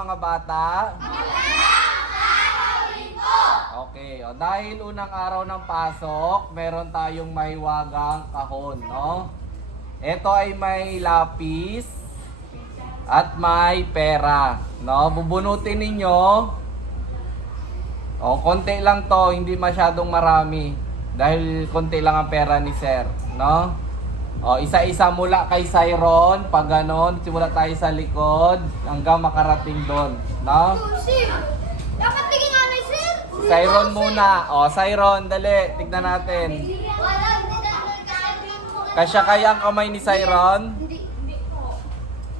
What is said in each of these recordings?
mga bata? Okay, o dahil unang araw ng pasok, meron tayong mahiwagang kahon, no? Ito ay may lapis at may pera, no? Bubunutin ninyo. O, konti lang to, hindi masyadong marami. Dahil konti lang ang pera ni Sir, no? O, isa-isa mula kay Cyron, pag ganon, simula tayo sa likod hanggang makarating doon, no? Sir, dapat tingin nga na, sir. Cyron muna. O, Cyron, dali, tignan natin. Wala, hindi na nagkakaroon. Kasya kaya ang kamay ni Cyron? Hindi, hindi po.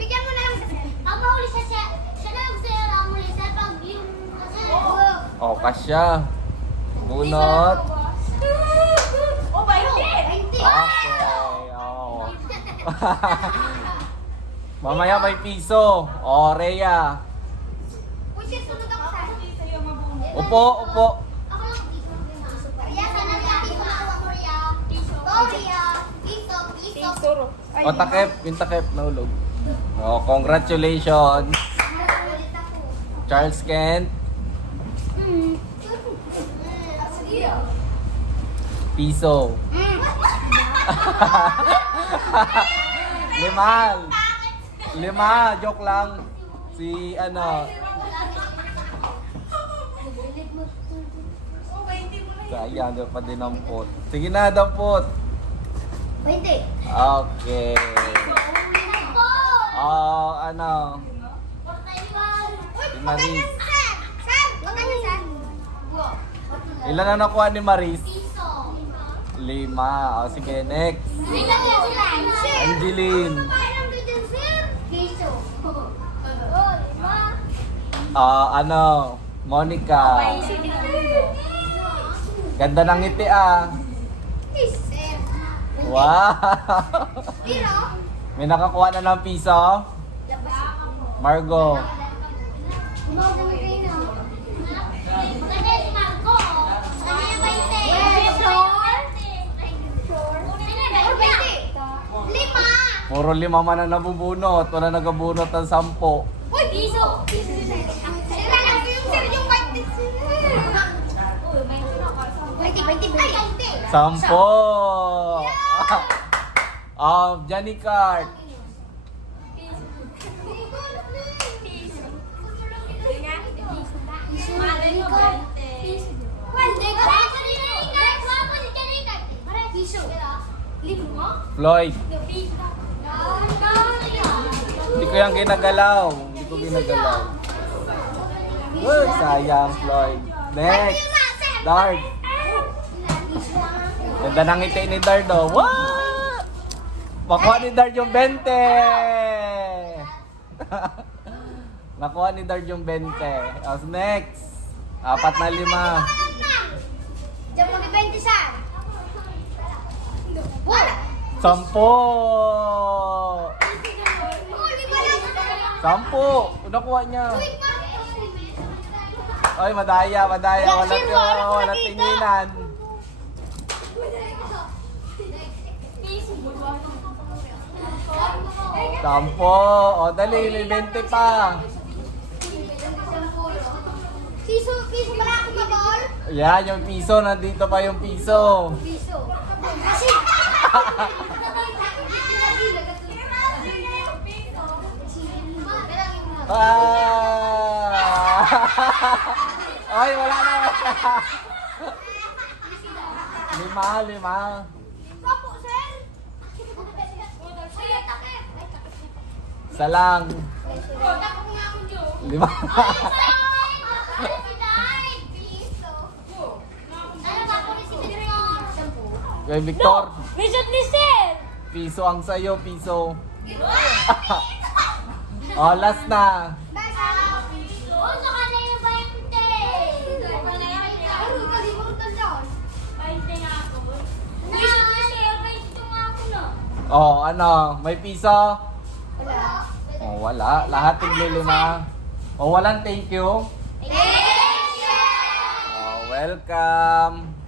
Bigyan mo na lang, sir. Ang mahuli siya, siya, siya na lang, sir. Ang mahuli, sir. Pag yung, sir. O, kasya. Bunot. Oh, 20. 20. Okay, oo. Mamaya may piso. O, Rhea. Uy, sir, sunod ako, sir. Upo, upo. Ako lang, piso. Ria, sana niya, piso na ako. Piso. Oh, Ria. Piso, piso. O, takip. Yung takip, nahulog. O, congratulations. Charles Kent. Hmm. Sige. Piso. Lima. Lima. Joke lang. Si ano. Sayang, doon pa din ang pot. Sige na, dampot. 20. Okay. Oh, ano. Si Maris. Ilan na nakuha ni Maris? Lima. O, sige, next. Angeline. Ah, ano. Monica. Ganda ng ngiti ah. Wow. May nakakuha na ng piso? Margo. Puro lima man na nabubunot. Wala nagabunot ng sampo. Uy, piso! Sira lang yung sir, yung white sir. Uy, may Pwede, pwede, pwede. Sampo! Ah, Johnny Cart. Floyd. Hindi ko yung ginagalaw. Hindi ko ginagalaw. Uy, sayang, Floyd. Next. Dart. Ganda ng ngiti ni Dart, oh. What? Makuha ni Dart yung 20. Nakuha ni Dart yung 20. As next. Apat na lima. Diyan mag-20 sir. Wala. Sampo. Sampo. Nakuha niya. Ay, madaya, madaya. Wala, wala, wala tinginan. Sampo. O, dali. May 20 pa. Piso, piso pala ako mabol? Yan, yung piso. Nandito pa yung piso. Piso. Kasi... Ah! Ay, wala na. lima, lima. Kapo, sir. Ay, takip. Isa lang. Takip nga ako dyan. Lima. Kay Victor, Result ni Sir! piso ang sayo, piso. oh, last na. Oh, sa kanila yung 20! Sa kanila yung 20! kalimutan dyan. 20 nga ako. Result ni Sir, 20 nga ako na. Oh, ano, may piso? Wala. Oh, wala. Lahat tiglilima. Oh, walang thank you. Thank you! Oh, welcome.